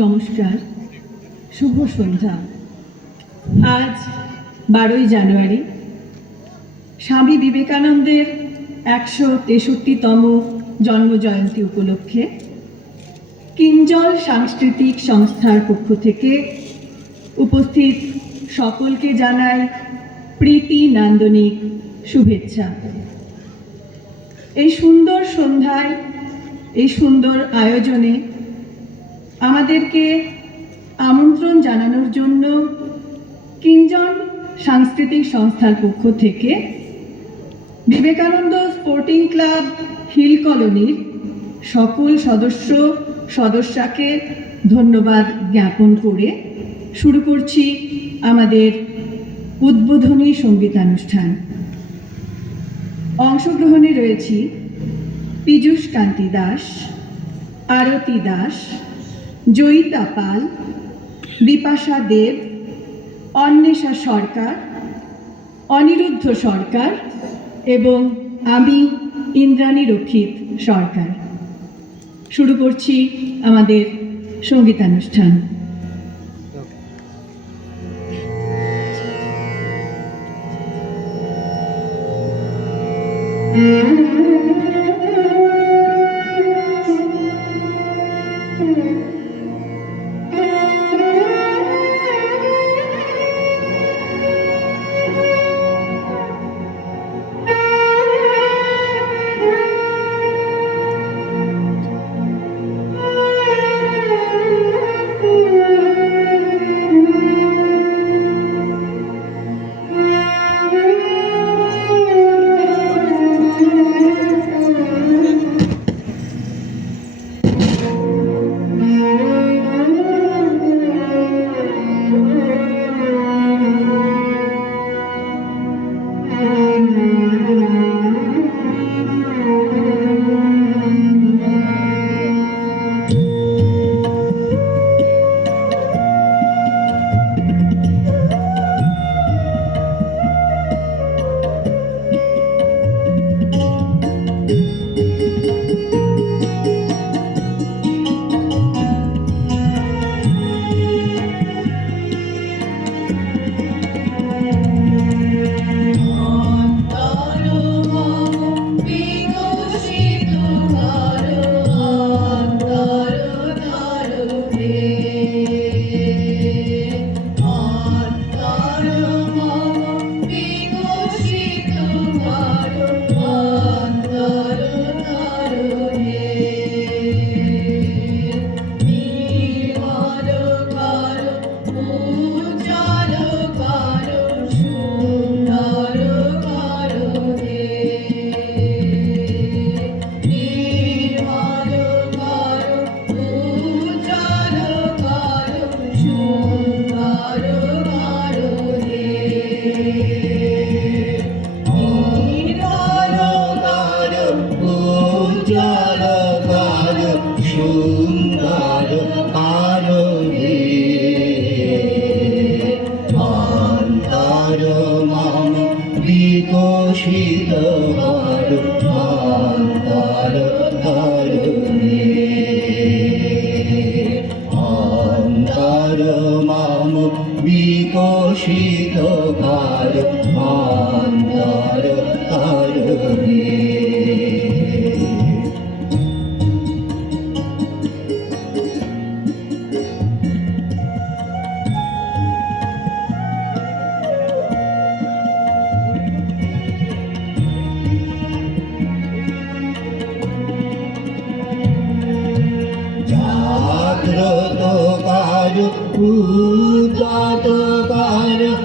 নমস্কার, শুভ সন্ধ্যা। আজ বারোই জানুয়ারি। স্বামী বিবেকানন্দের একশো তেষট্টিতম জন্মজয়ন্তী উপলক্ষে কিঞ্জল সাংস্কৃতিক সংস্থার পক্ষ থেকে উপস্থিত সকলকে জানাই প্রীতি নান্দনিক শুভেচ্ছা। এই সুন্দর সন্ধ্যায়, এই সুন্দর আয়োজনে আমাদেরকে আমন্ত্রণ জানানোর জন্য কিঞ্জন সাংস্কৃতিক সংস্থার পক্ষ থেকে বিবেকানন্দ স্পোর্টিং ক্লাব হিল কলোনির সকল সদস্য, সদস্যাকে ধন্যবাদ জ্ঞাপন করে শুরু করছি আমাদের উদ্বোধনী সঙ্গীতানুষ্ঠান। অংশগ্রহণে রয়েছি পীযূষ কান্তি দাস, আরতি দাস জয়িতা পাল, বিপাশা দেব, অন্বেষা সরকার, অনিরুদ্ধ সরকার এবং আমি, ইন্দ্রাণী রক্ষিত সরকার। শুরু করছি আমাদের সঙ্গীতানুষ্ঠান। উজ্জ্বল সুন্দর রে অন্তর মম বিকশিত কর অন্তর ধর রে অন্তর মম বিকশিত কর জাগ্রত কার উদ্যত কার নির্ভয়